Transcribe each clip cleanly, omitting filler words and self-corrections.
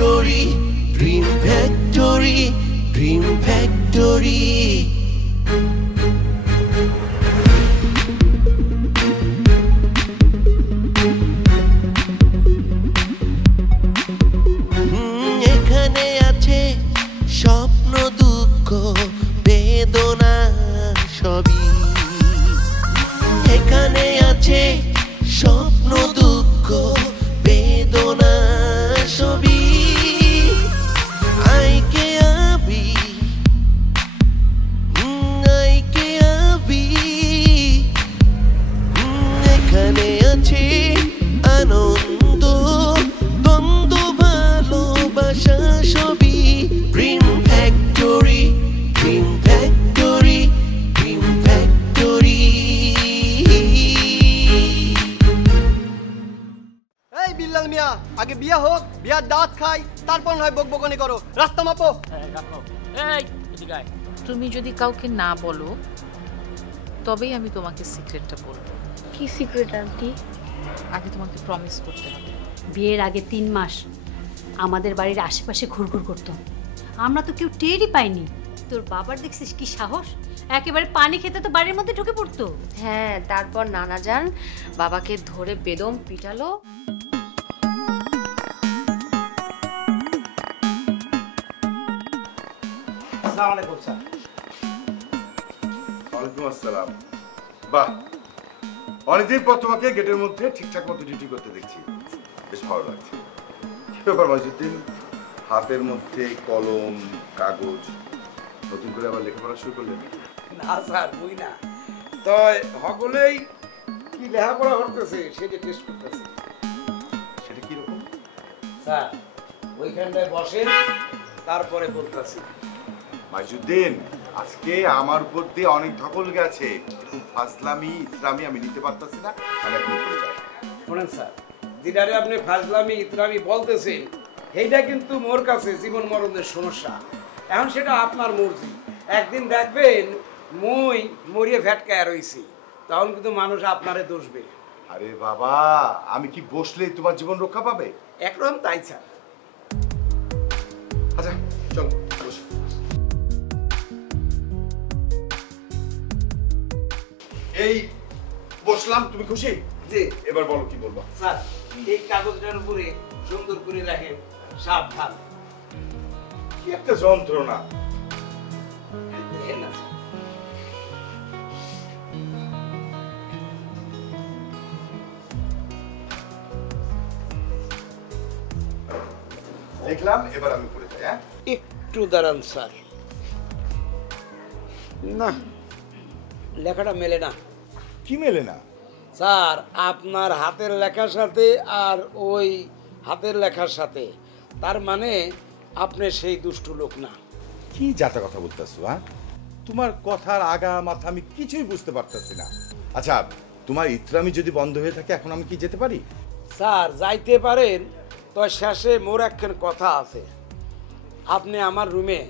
Factory, dream factory, dream factory. এখানে আছে স্বপ্ন, দুঃখ, বেদনা সবই। এখানে আছে স্বপ্ন, দুঃখ, বেদনা সবই। আইকে আবি, আইকে আবি। এখানে আছে আনন্দ, দ্বন্দ্ব, ভালোবাসা সবই। Dream factory, dream factory, dream factory. এই বিল্লাল মিয়া, আগে বিয়া হোক, বিয়ার দাঁত খাই, তারপর হয় বকবকানি করো। রাস্তা মাপো। তুমি যদি কাউকে না বলো তবেই আমি তোমাকে সিক্রেটটা বলবো। কি সিক্রেট আন্টি? আগে তোমাকে প্রমিস করতে হবে। বিয়ের আগে 3 মাস আমাদের বাড়ির আশেপাশে ঘুরঘুর করতো, আমরা তো কেউ টেরই পাইনি। তোর বাবার দেখছিস কি সাহস, একেবারে পানি খেতে তো বাড়ির মধ্যে ঢুকে পড়তো। হ্যাঁ, তারপর নানা যান বাবাকে ধরে বেদম পিটালো। আসসালামু আলাইকুম স্যার। ওয়ালাইকুম আসসালাম। বাহ, অনেকদিন পর তোমাকে গেটের মধ্যে ঠিকঠাক মতো ডিউটি করতে দেখছি, বেশ ভালো লাগছে। কি ব্যাপার মজিউদ্দিন, হাতের মধ্যে কলম কাগজ, নতুন করে আবার লেখাপড়া শুরু করলেন? না স্যার, বুঝি না তো সকলেই কি লেখাপড়া করতেছে সেটা টেস্ট করতেছে। সেটা কিরকম? স্যার ওইখানটায় বসেন, তারপরে বলতেছি। মজিউদ্দিন, আজকে আমার উপর দিয়ে অনেক ধকল গেছে, খুব ফাজলামি ইসলামি আমি নিতে পারতেছি না, আমি এখন উপরে যাই। শোনেন স্যার, যেটারে আপনি ফাজলামি ইতরামি বলতেছেন সেইটা কিন্তু মোর কাছে জীবন মরণের সমস্যা। এখন সেটা আপনার মর্জি। একদিন দেখবেন মই মরিয়ে ভ্যাটকায় রয়েছি, তখন কিন্তু মানুষ আপনারে দোষবে। আরে বাবা, আমি কি বসলেই তোমার জীবন রক্ষা পাবে? একরকম তাই স্যার। আচ্ছা চল বসো। এই বসলাম, তুমি খুশি? জি। এবার বলো কি বলবো। স্যার এই কাগজটার উপরে সুন্দর করে রাখেন, সাবধান। কি একটা যন্ত্রণা। দেখেন না স্যার। দেখলাম, এবার আমি পড়ে যাই। হ্যাঁ, একটু দাঁড়ান স্যার। না, লেখাটা মেলে না। কি মেলে না? স্যার আপনার হাতের লেখার সাথে আর ওই হাতের লেখার সাথে, তার মানে আপনি সেই দুষ্টু লোক না। কি যাতা কথা বলতেছো? হ্যাঁ, তোমার কথার আগা মাথা আমি কিছুই বুঝতে পারতেছি না। আচ্ছা, তোমার ইতরামি যদি বন্ধ হয়ে থাকে এখন আমি কি যেতে পারি? স্যার যাইতে পারেন, তো শেষে মোর একখান কথা আছে। আপনি আমার রুমে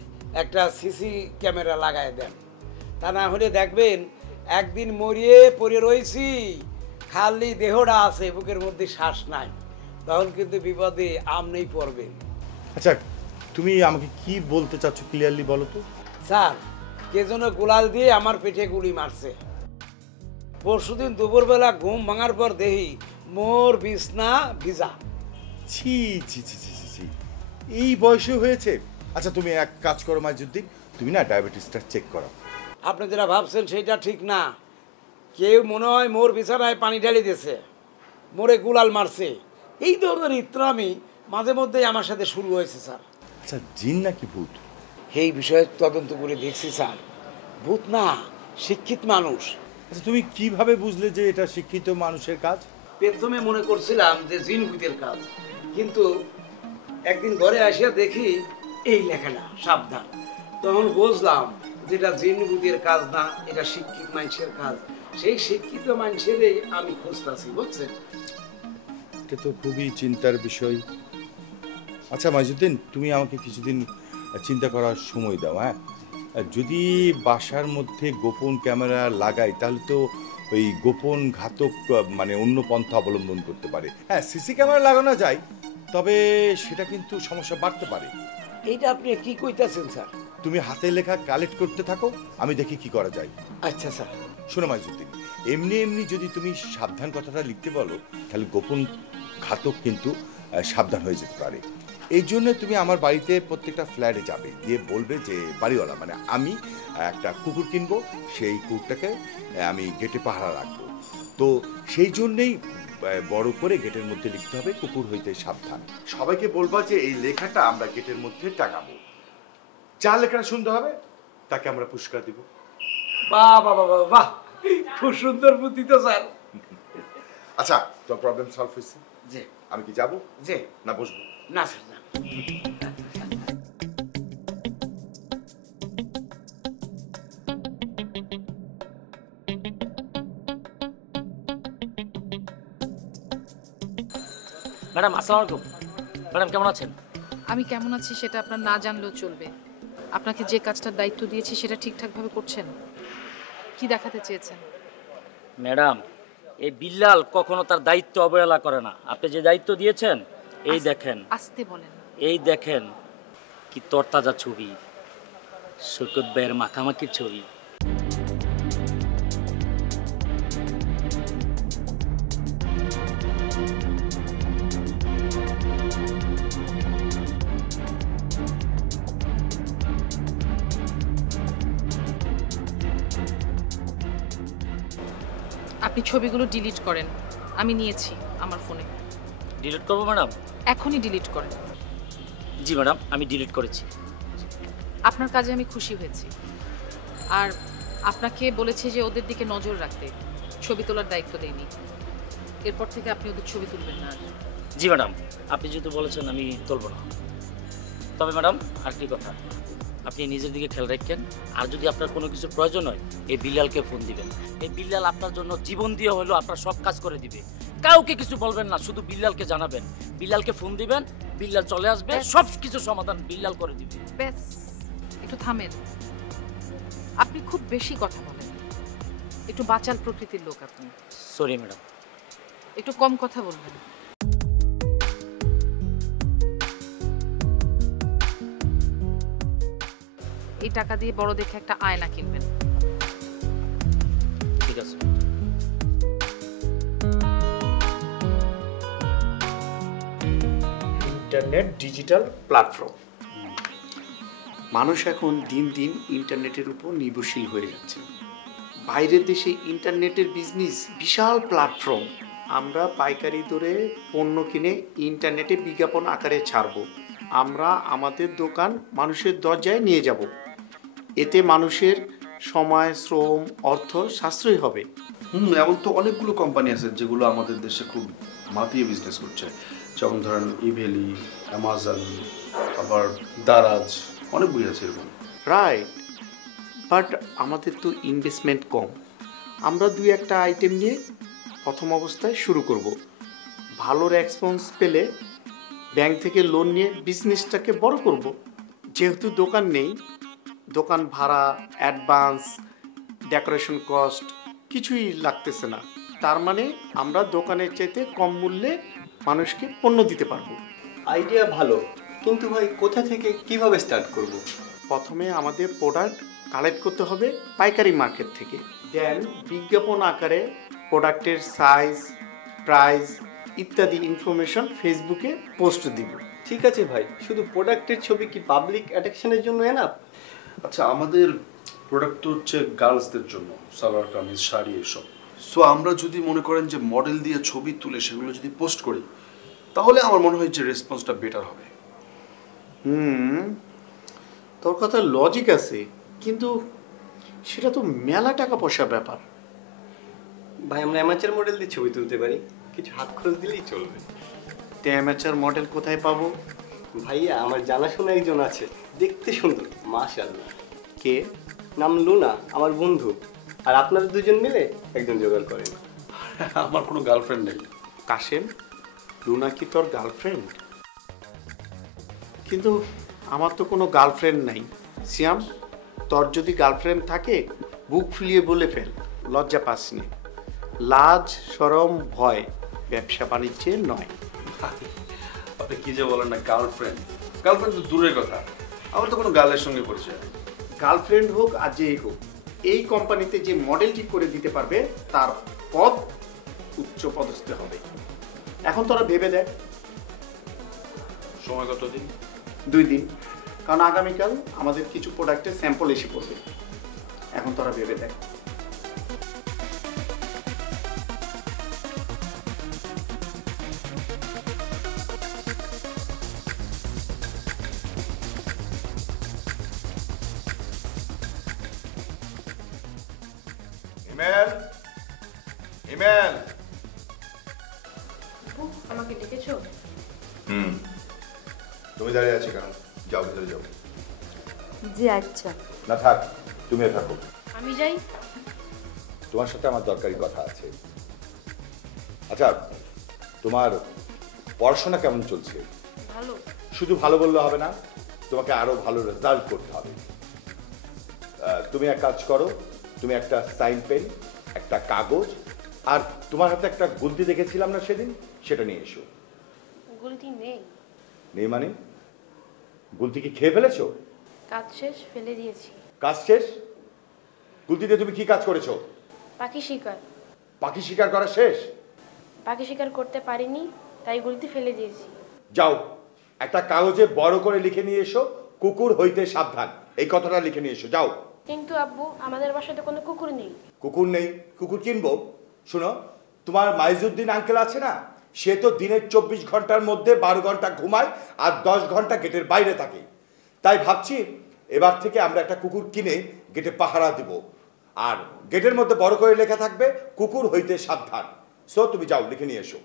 একটা সিসি ক্যামেরা লাগাই দেন, তা না হলে দেখবেন একদিন মরিয়ে পড়ে রয়েছি, খালি দেহটা আছে, বুকের মধ্যে শ্বাস নাই, তখন কিন্তু বিপদে আপনিই পড়বেন। আচ্ছা, তুমি আমাকে কি বলতে চাচ্ছ ক্লিয়ারলি বলো তো। স্যার কে যেন গোলাল দিয়ে আমার পেটে গুলি মারছে। পরশুদিন দুপুরবেলা ঘুম ভাঙার পর দেখি মোর বিছনা ভিজা। ছি ছি ছি ছি ছি ছি, এই বয়সে হয়েছে? আচ্ছা তুমি এক কাজ করো মজিউদ্দিন, তুমি না ডায়াবেটিসটা চেক করো। আপনি যেটা ভাবছেন সেটা ঠিক না। কেউ মনে হয় মোর বিছানায় পানি ঢালি দিয়েছে, মোরে গুলাল মারছে। এই ধরনের ইত্রামি মাঝে মধ্যেই আমার সাথে শুরু হয়েছে স্যার। আচ্ছা, জিন নাকি ভূত? এই বিষয়ে তদন্ত করে দেখছি স্যার, ভূত না, শিক্ষিত মানুষ। আচ্ছা, তুমি কিভাবে বুঝলে যে এটা শিক্ষিত মানুষের কাজ? প্রথমে মনে করছিলাম যে জিন ভূতের কাজ, কিন্তু একদিন ঘরে আসিয়া দেখি এই লেখাটা সাবধান, তখন বুঝলাম যেটা জিন ভূতের কাজ না, এটা শিক্ষিত মানুষের কাজ। সেই শিক্ষিত মানুষেরই আমি খুঁজতেছি, বুঝছেন? এটা তো খুবই চিন্তার বিষয়। আচ্ছা মজিউদ্দিন, তুমি আমাকে কিছুদিন চিন্তা করার সময় দাও। হ্যাঁ, যদি বাসার মধ্যে গোপন ক্যামেরা লাগাই তাহলে তো ওই গোপন ঘাতক মানে অন্য পন্থা অবলম্বন করতে পারে। হ্যাঁ, সিসি ক্যামেরা লাগানো যায়, তবে সেটা কিন্তু সমস্যা বাড়তে পারে। এইটা আপনি কি কইতাছেন স্যার? তুমি হাতে লেখা কালেক্ট করতে থাকো, আমি দেখি কি করা যায়। আচ্ছা স্যার। শোনো মাইজুদ্দিন, এমনি এমনি যদি তুমি সাবধান কথাটা লিখতে বলো তাহলে গোপন ঘাতক কিন্তু সাবধান হয়ে যেতে পারে। এই জন্য তুমি আমার বাড়িতে প্রত্যেকটা ফ্ল্যাটে যাবে, গিয়ে বলবে যে বাড়িওয়ালা মানে আমি একটা কুকুর কিনবো, সেই কুকুরটাকে আমি গেটে পাহারা রাখবো। তো সেই জন্যেই বড় করে গেটের মধ্যে লিখতে হবে কুকুর হইতে সাবধান। সবাইকে বলবা যে এই লেখাটা আমরা গেটের মধ্যে টাঙাবো। যার লেখাটা সুন্দর হবে তাকে আমরা পুরস্কার দিব। বাহ বাহ বাহ বাহ বাহ, খুব সুন্দর বুদ্ধি তো স্যার। আচ্ছা, তোর প্রবলেম সলভ হয়েছে? জি। আমি কি যাবো? জি। না বসবো? না স্যার না। ম্যাডাম আসসালামু আলাইকুম। ম্যাডাম কেমন আছেন? আমি কেমন আছি সেটা আপনার না জানলেও চলবে। আপনাকে যে কাজটার দায়িত্ব দিয়েছি সেটা ঠিকঠাকভাবে করছেন? কি দেখাতে চেয়েছেন? ম্যাডাম, এই বিল্লাল কখনো তার দায়িত্ব অবহেলা করে না। আপনি যে দায়িত্ব দিয়েছেন, এই দেখেন, আসতে বলেন। এই দেখেন কি তরতাজা ছবি, সৈকত ভাইয়ের মাখামাখির ছবি। আপনি ছবিগুলো ডিলিট করেন, আমি নিয়েছি আমার ফোনে। ডিলিট করবো ম্যাডাম? এখনই ডিলিট করেন। জি ম্যাডাম, আমি ডিলিট করেছি। আপনার কাজে আমি খুশি হয়েছি, আর আপনাকে বলেছি যে ওদের দিকে নজর রাখতে, ছবি তোলার দায়িত্ব দেয়নি। এরপর থেকে আপনি ওদের ছবি তুলবেন না। জি ম্যাডাম, আপনি যেহেতু বলেছেন আমি তুলব না। তবে ম্যাডাম আরেকটি কথা, আপনি নিজের দিকে খেয়াল রাখেন, আর যদি আপনার কোনো কিছুর প্রয়োজন হয় এই বিল্লালকে ফোন দিবেন। এই বিল্লাল আপনার জন্য জীবন দিয়ে হলেও আপনার সব কাজ করে দিবে। কাউকে কিছু বলবেন না, শুধু বিল্লালকে জানাবেন, বিল্লালকে ফোন দিবেন, বিল্লাল চলে আসবে, সব কিছু সমাধান বিল্লাল করে দিবে। ব্যাস, একটু থামেন। আপনি খুব বেশি কথা বলেন, একটু বাচাল প্রকৃতির লোক আপনি। Sorry madam. একটু কম কথা বলবেন। এই টাকা দিয়ে বড় দেখে একটা আয়না কিনবেন। ঠিক আছে। Internet digital platform. মানুষ এখন দিন দিন ইন্টারনেটের উপর নির্ভরশীল হয়ে যাচ্ছে। বাইরের দেশে ইন্টারনেটের বিজনেস বিশাল প্ল্যাটফর্ম। আমরা পাইকারি দরে পণ্য কিনে ইন্টারনেটে বিজ্ঞাপন আকারে ছাড়ব। আমরা আমাদের দোকান মানুষের দরজায় নিয়ে যাব। এতে মানুষের সময়, শ্রম, অর্থ সাশ্রয় হবে। এমন তো অনেকগুলো কোম্পানি আছে যেগুলো আমাদের দেশে খুব মাতিয়ে বিজনেস করছে, যেমন ধরেন ইভেলি, অ্যামাজন, আবার দারাজ, অনেকগুলি আছে এরকম। রাইট, বাট আমাদের তো ইনভেস্টমেন্ট কম। আমরা দুই একটা আইটেম নিয়ে প্রথম অবস্থায় শুরু করব। ভালো রেসপন্স পেলে ব্যাংক থেকে লোন নিয়ে বিজনেসটাকে বড় করব। যেহেতু দোকান নেই, দোকান ভাড়া, অ্যাডভান্স, ডেকোরেশন কস্ট কিছুই লাগতেছে না। তার মানে আমরা দোকানের চাইতে কম মূল্যে মানুষকে পণ্য দিতে পারবো। আইডিয়া ভালো, কিন্তু ভাই কোথা থেকে কিভাবে স্টার্ট করব? প্রথমে আমাদের প্রোডাক্ট কালেক্ট করতে হবে পাইকারি মার্কেট থেকে। দেন বিজ্ঞাপন আকারে প্রোডাক্টের সাইজ, প্রাইস ইত্যাদি ইনফরমেশন ফেসবুকে পোস্ট দিব। ঠিক আছে ভাই, শুধু প্রোডাক্টের ছবি কি পাবলিক অ্যাট্রাকশনের জন্য এনাফ? আচ্ছা, আমাদের প্রোডাক্ট তো হচ্ছে গার্লসদের জন্য, সালোয়ার কামিজ, শাড়ি এসব। সো আমরা যদি মনে করেন যে মডেল দিয়ে ছবি তুলে সেগুলো যদি পোস্ট করি, তাহলে আমার মনে হয় যে রেসপন্সটা বেটার হবে। তোর কথা লজিক আছে, কিন্তু সেটা তো মেলা টাকা পয়সার ব্যাপার। ভাই আমরা অ্যামাচার মডেল দিয়ে ছবি তুলতে পারি, কিছু হাত খরচ দিলেই চলবে। অ্যামাচার মডেল কোথায় পাবো? ভাইয়া আমার জানাশোনা একজন আছে, দেখতে সুন্দর, মাশাআল্লাহ। কে? নাম লুনা, আমার বন্ধু। আর আপনারা দুজন মিলে একজন জোগাড় করেন। আমার কোনো গার্লফ্রেন্ড নেই। কাশেম, লুনা কি তোর গার্লফ্রেন্ড? কিন্তু আমার তো কোনো গার্লফ্রেন্ড নাই। সিয়াম, তোর যদি গার্লফ্রেন্ড থাকে বুক ফুলিয়ে বলে ফেল, লজ্জা পাসনি। লাজ, শরম, ভয় ব্যবসা বাণিজ্যের নয়। আপনি কি যে বলেন না, গার্লফ্রেন্ড গার্লফ্রেন্ড তো দূরের কথা, আমার তো কোনো গার্লের সঙ্গে পরিচয় নেই। গার্লফ্রেন্ড হোক আর যেই হোক, এই কোম্পানিতে যে মডেল ঠিক করে দিতে পারবে তার পদ উচ্চ পদস্থ হবে। এখন তোরা ভেবে দেখ। সময় কতদিন? 2 দিন, কারণ আগামীকাল আমাদের কিছু প্রোডাক্টের স্যাম্পল এসে পড়বে। এখন তোরা ভেবে দেখ। Email, email. আমাকে ডেকেছো? তুমি দাঁড়িয়ে আছো কেন? যাও ভিতরে যাও। জি আচ্ছা। না থাক, তুমিও থাকো। আমি যাই? তোমার সাথে আমার দরকারি কথা আছে। আচ্ছা, তোমার পড়াশোনা কেমন চলছে? ভালো। শুধু ভালো বললে হবে না, তোমাকে আরো ভালো রেজাল্ট করতে হবে। তুমি এক কাজ করো, তুমি একটা সাইন পেন, একটা কাগজ, আর তোমার হাতে একটা গুলতি দেখেছিলাম না সেদিন, সেটা নিয়ে এসো। গুলতি নেই। নেই মানে? গুলতি কি খেয়ে ফেলেছো? কাজ শেষ, ফেলে দিয়েছি। কাজ শেষ? গুলতিতে তুমি কি কাজ করেছো? পাখি শিকার। পাখি শিকার করা শেষ? পাখি শিকার করতে পারিনি, তাই গুলতি ফেলে দিয়েছি। যাও, একটা কাগজে বড় করে লিখে নিয়ে এসো, কুকুর হইতে সাবধান, এই কথাটা লিখে নিয়ে এসো। যাও। কিন্তু আব্বু, আমাদের বাসাতে কোনো কুকুর নেই। কুকুর নেই? কুকুর কিনবো? শোনো, তোমার মাইজুদ্দিন আঙ্কেল আছে না, সে তো দিনের 24 ঘন্টার মধ্যে 12 ঘন্টা ঘুমায় আর 10 ঘন্টা গেটের বাইরে থাকে। তাই ভাবছি এবার থেকে আমরা একটা কুকুর কিনে গেটে পাহারা দিব, আর গেটের মধ্যে বড় করে লেখা থাকবে কুকুর হইতে সাবধান। সো তুমি যাও, লিখে নিয়ে এসো।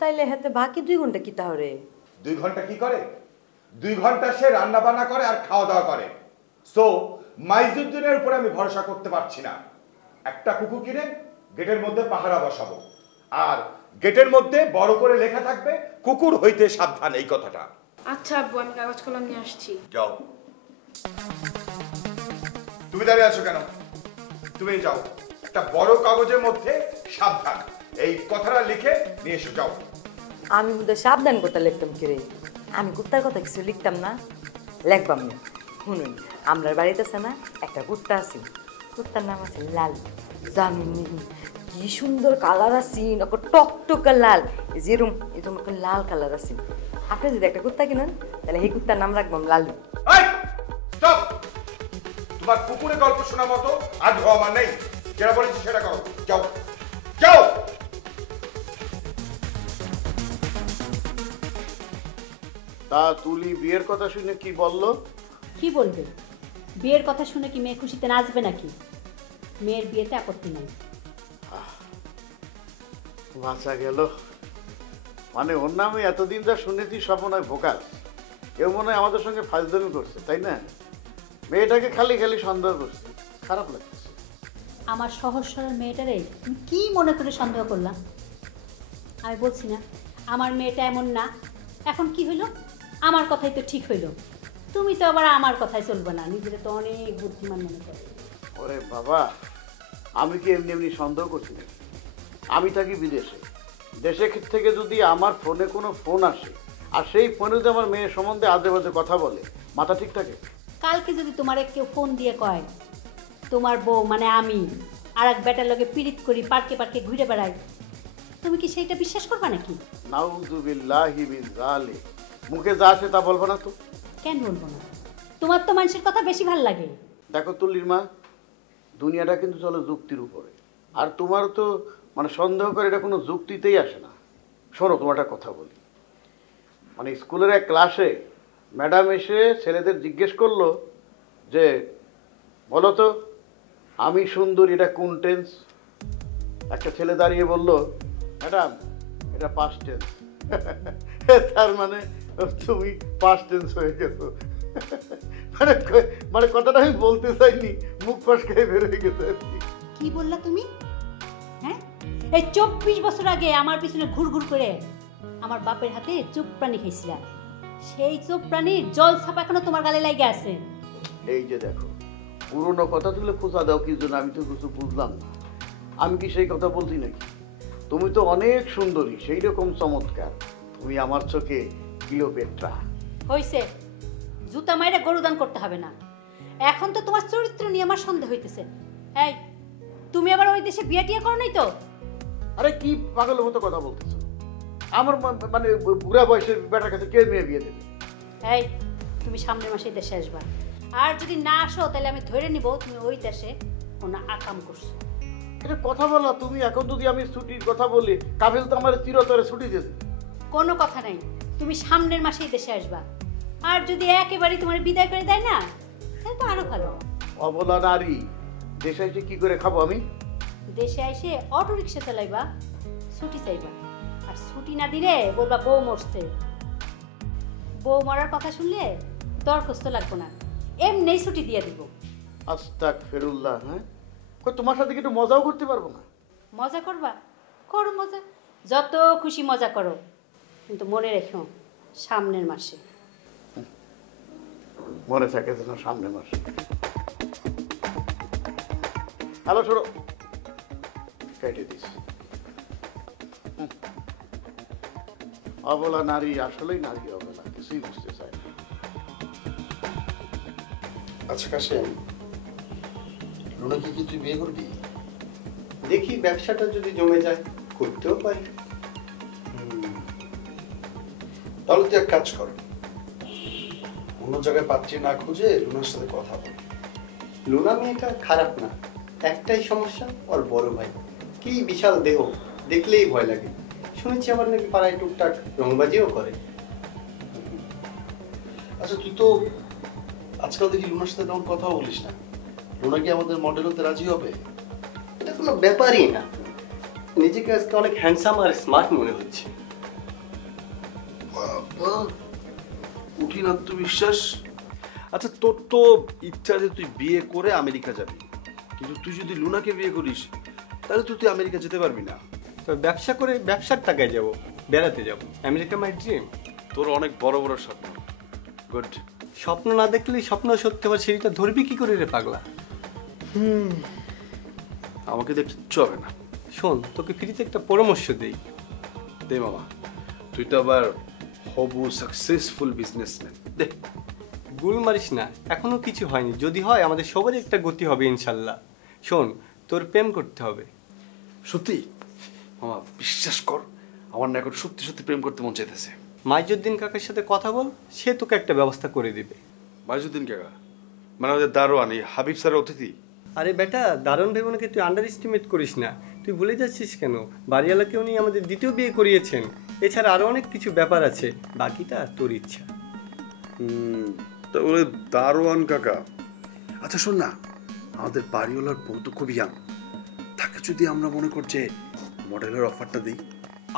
তাইলে হাতে বাকি 2 ঘন্টা কি তাহলে? 2 ঘন্টা কি করে? 2 ঘন্টা সে রান্না বান্না করে আর খাওয়া দাওয়া করে। সো মাইজুদ্দিনের উপরে আমি ভরসা করতে পারছি না। একটা কুকুর কিনে গেটের মধ্যে পাহারা বসাবো, আর গেটের মধ্যে বড় করে লেখা থাকবে কুকুর হইতে সাবধান, এই কথাটা। আচ্ছা আব্বু, আমি কাগজ কলম নিয়ে আসছি। যাও। তুমি দাঁড়িয়ে আছো কেন? তুমি যাও, একটা বড় কাগজের মধ্যে সাবধান এই কথাটা লিখে নিয়ে এসো। যাও। আমি বুঝতে সাবধান কথা লিখতাম কি রে? আমি কুত্তার কথা কিছু লিখতাম না, লেখবাম না। শুনুন, আমরার বাড়িতে আছে না একটা কুত্তা আছে, কুত্তার নাম আছে লাল। জামিন কি সুন্দর কালার আছে, টকটকা লাল, যেরকম এরকম একটা লাল কালার আছে। আপনি যদি একটা কুত্তা কিনেন তাহলে এই কুত্তার নাম রাখবাম লালু। স্টপ! তোমার কুকুরের গল্প শোনার মতো আজ হওয়া নেই। যেটা বলেছি সেটা করো। যাও, যাও। তা তুলি বিয়ের কথা শুনে কি বললো? কি বলবে? বিয়ের কথা শুনে কি মেয়ে খুশিতে নাচবে নাকি? মেয়ের বিয়েতে আপত্তি নেই। বাঁচা গেল। মানে ওর নামে এতদিন যা শুনেছি সব মনে হয় ভোকাল। কেউ মনে হয় আমাদের সঙ্গে ফাজলামি করছে, তাই না? মেয়েটাকে খালি খালি সন্দেহ করছে, খারাপ লাগছে। আমার সহজ সরল মেয়েটারে তুমি কি মনে করে সন্দেহ করলাম? আমি বলছি না আমার মেয়েটা এমন না। এখন কি হইলো? আমার কথাই তো ঠিক হইলো। তুমি তো আবার আমার কথাই চলবে না, নিজেরা তো অনেক বুদ্ধিমান মনে করো। ওরে বাবা, আমি কি এমনি এমনি সন্দেহ করছি না? আমি থাকি বিদেশে। দেশে থেকে যদি আমার ফোনে কোনো ফোন আসে আর সেই ফোনে যদি আমার মেয়ের সম্বন্ধে আজে বাজে কথা বলে, মাথা ঠিক থাকে? কালকে যদি তোমার কেউ ফোন দিয়ে কয় তোমার বউ মানে আমি আর এক বেটার লগে পীড়িত করি, পার্কে পার্কে ঘুরে বেড়াই, তুমি কি সেইটা বিশ্বাস করবা নাকি? নাউযুবিল্লাহি মিন যালিক। মুখে যা আসে তা বলবো না তো? কেন বলবো না? তোমার তো মানুষের কথা বেশি ভাল লাগে। দেখো তুলির মা, দুনিয়াটা কিন্তু চলে যুক্তির উপরে, আর তোমার তো মানে সন্দেহ করে এটা কোনো যুক্তিতেই আসে না। শোনো, তোমার একটা কথা বলি। মানে স্কুলের এক ক্লাসে ম্যাডাম এসে ছেলেদের জিজ্ঞেস করলো যে বলো তো আমি সুন্দর এটা কোন টেন্স? একটা ছেলে দাঁড়িয়ে বলল, ম্যাডাম এটা পাস্ট টেন্স। তার মানে তুমি পাস্ট টেন্স হয়ে গেছো। মানে মানে কথাটা আমি বলতে চাইনি, মুখ ফসকায় বের হয়ে গেছে আর কি। কি বললা তুমি? হ্যাঁ, এই 24 বছর আগে আমার পিছনে ঘুরঘুর করে আমার বাপের হাতে চোখ প্রাণী খেয়েছিলাম। সেই চোখ প্রাণীর জল ছাপা এখনো তোমার গালে লাগে আছে। এই যে দেখো, পুরোনো কথা তুলে খোঁচা দাও কি জন্য? আমি তো কিছু বুঝলাম না। আমি কি সেই কথা বলছি নাকি? তুমি তো অনেক সুন্দরী, সেই রকম চমৎকার। তুমি আমার চোখে ক্লিওপেট্রা। হইছে, জুতা মাইরা গরুদান করতে হবে না। এখন তো তোমার চরিত্র নিয়ে আমার সন্দেহ হইতেছে। এই, তুমি আবার ওই দেশে বিয়ে টিয়া করো নাই তো? আরে কি পাগলের মতো কথা বলতেছো? আমার মানে বুড়া বয়সের বেটার কাছে কে মেয়ে বিয়ে দেবে? এই, তুমি সামনের মাসে দেশে আসবা, আর যদি না আসো তাহলে আমি ধরে নিব তুমি ওই দেশে কোনো আকাম করছো। এটা কথা বলা তুমি? এখন যদি আমি ছুটির কথা বলি, কাবিল তো আমার চিরতরে ছুটি দিয়েছে। কোনো কথা নাই, তুমি সামনের মাসেই দেশে আসবা। আর যদি একেবারে তোমার বিদায় করে দেয় না, তাহলে তো আরো ভালো। অবলা নারী, দেশে এসে কি করে খাবো আমি? দেশে এসে অটো রিক্সা চালাইবা, ছুটি চাইবা, আর ছুটি না দিলে বলবা বউ মরছে। বউ মরার কথা শুনলে দরখাস্ত লাগবো না, এমনিই ছুটি দিয়ে দিব। আস্তাগফিরুল্লাহ। হ্যাঁ, তোমার সাথে কি একটু মজাও করতে পারবো না? মজা করবা? করো মজা, যত খুশি মজা করো, কিন্তু মনে রেখো সামনের মাসে। মনে থাকে যেন সামনের মাসে। হ্যালো, শোনো, কেটে দিস। অবলা নারী আসলেই নারী অবলা, কিছুই বুঝতে চায় না। আচ্ছা কাশেম, রুনাকে কি তুই বিয়ে করবি? দেখি ব্যবসাটা যদি জমে যায় করতেও পারি। তাহলে তুই এক কাজ কর, অন্য জায়গায় পাত্রী না খুঁজে রুনার সাথে কথা বল। লুনা মেয়েটা খারাপ না, একটাই সমস্যা, ওর বড় ভাই কি বিশাল দেহ, দেখলেই ভয় লাগে। শুনেছি আবার নাকি পাড়ায় টুকটাক রংবাজিও করে। আচ্ছা তুই তো আজকাল দেখি লুনার সাথে তেমন কথা বলিস না, লুনা কি আমাদের মডেল হতে রাজি হবে? এটা কোনো ব্যাপারই না, নিজেকে আজকে অনেক হ্যান্ডসাম আর স্মার্ট মনে হচ্ছে। বাবা, কঠিন আত্মবিশ্বাস। আচ্ছা তোর তো ইচ্ছা যে তুই বিয়ে করে আমেরিকা যাবি, কিন্তু তুই যদি লুনাকে বিয়ে করিস তাহলে তুই আমেরিকা যেতে পারবি না। তো ব্যবসা করে ব্যবসার টাকায় যাব, বেড়াতে যাব, আমেরিকা মাই ড্রিম। তোর অনেক বড় বড় স্বপ্ন, গুড। স্বপ্ন না দেখলেই স্বপ্ন সত্যি হওয়ার সিঁড়িটা ধরবি কি করে রে পাগলা? আমাকে দেখতে কিচ্ছু হবে না। শোন, তোকে ফ্রিতে একটা পরামর্শ দেই। দে মামা, তুই তো আবার হবু সাকসেসফুল বিজনেসম্যান, দে। গুল মারিস না, এখনো কিছু হয়নি, যদি হয় আমাদের সবারই একটা গতি হবে ইনশাল্লাহ। শোন, তোর প্রেম করতে হবে। সত্যি মামা, বিশ্বাস কর, আমার না এখন সত্যি সত্যি প্রেম করতে মন চাইতেছে। মাইজুদ্দিন কাকার সাথে কথা বল, সে তোকে একটা ব্যবস্থা করে দিবে। মাইজুদ্দিন কাকা মানে আমাদের দারোয়ান, এই হাবিব স্যারের অতিথি? আরে বেটা, দারুণ ভেবনাকে তুই আন্ডার এস্টিমেট করিস না। তুই ভুলে যাচ্ছিস কেন? বাড়িওয়ালাকে উনি আমাদের দ্বিতীয় বিয়ে করিয়েছেন। এছাড়া আরো অনেক কিছু ব্যাপার আছে, বাকিটা তোর ইচ্ছা। তাহলে দারোয়ান কাকা। আচ্ছা শোন না, আমাদের বাড়িওয়ালার বউ তো খুবই ইয়াং, তাকে যদি আমরা মনে করছে মডেলের অফারটা দিই।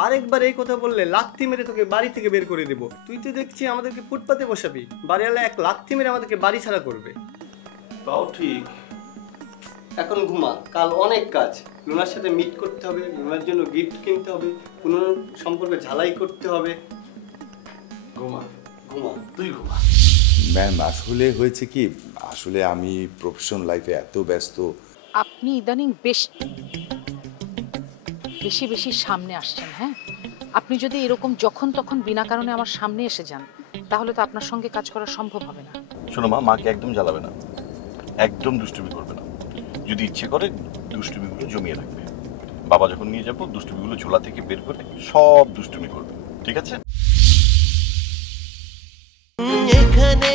আরেকবার এই কথা বললে লাথি মেরে তোকে বাড়ি থেকে বের করে দেবো। তুই তো দেখছি আমাদেরকে ফুটপাতে বসাবি, বাড়িওয়ালা এক লাথি মেরে আমাদেরকে বাড়ি ছাড়া করবে। তাও ঠিক। এখন ঘুমা, কাল অনেক কাজ। লুনার সাথে মিট করতে হবে, লুনার জন্য গিফট কিনতে হবে, পুনর সম্পর্কে ঝালাই করতে হবে। ঘুমা ঘুমা, তুই ঘুমা। ম্যাম আসলে হয়েছে কি, আসলে আমি প্রফেশনাল লাইফে এত ব্যস্ত। আপনি ইদানিং বেশি বেশি সামনে আসছেন। হ্যাঁ, আপনি যদি এরকম যখন তখন বিনা কারণে আমার সামনে এসে যান, তাহলে তো আপনার সঙ্গে কাজ করা সম্ভব হবে না। শোনো মা, মাকে একদম জ্বালাবে না, একদম দুষ্টুমি করবে না। যদি ইচ্ছে করে দুষ্টুমিগুলো জমিয়ে রাখবে, বাবা যখন নিয়ে যাবো দুষ্টুমিগুলো ঝোলা থেকে বের করে সব দুষ্টুমি করবে, ঠিক আছে? এখানে